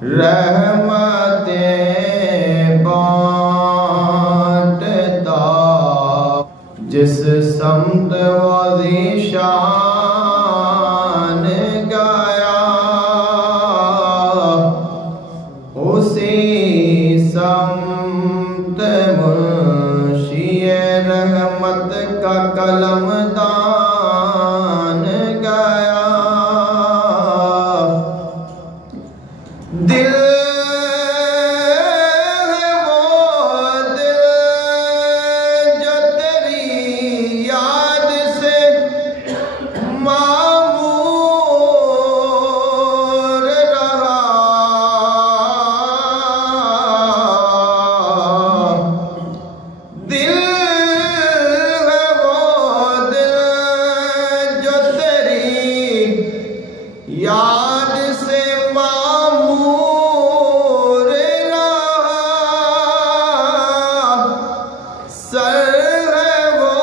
रहमतें बांटता जिस समत व ज़ीशान गया उसी समत मुंशिए रहमत का कलमदान गया। दिल है वो दिल जो तेरी याद से मामूर रहा। दिल है वो दिल जो तेरी याद से मामूर रहा। सर है वो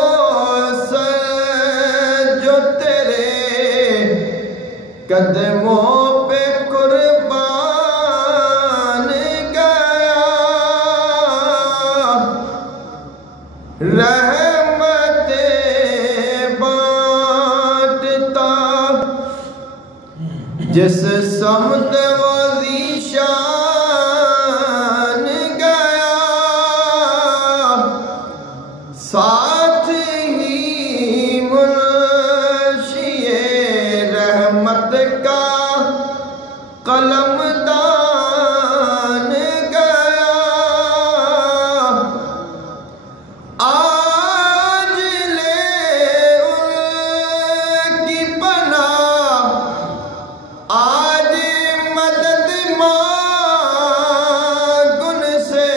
सर जो तेरे कदमों पे कुर्बान गया। रहमतें बांटता जिस समत व ज़ीशान गया साथ ही मुंशिए रहमत का कलमदान गया। आज ले उनकी पनाह आज मदद मांग उनसे।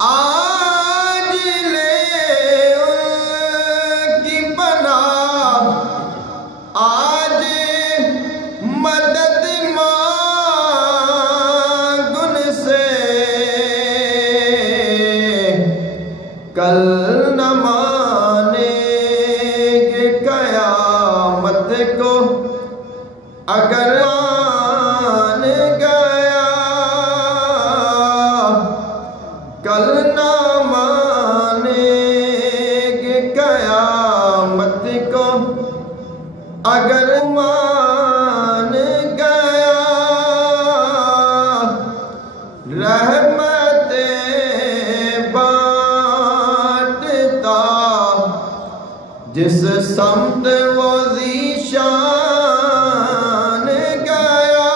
आज ले उनकी पनाह आज मदद मांग उनसे। कल न मानेंगे क़यामत को अगर मान गया। कल न मानेंगे क़यामत को अगर मान गया। रहमतें बांटता जिस समत व ज़ीशान गया।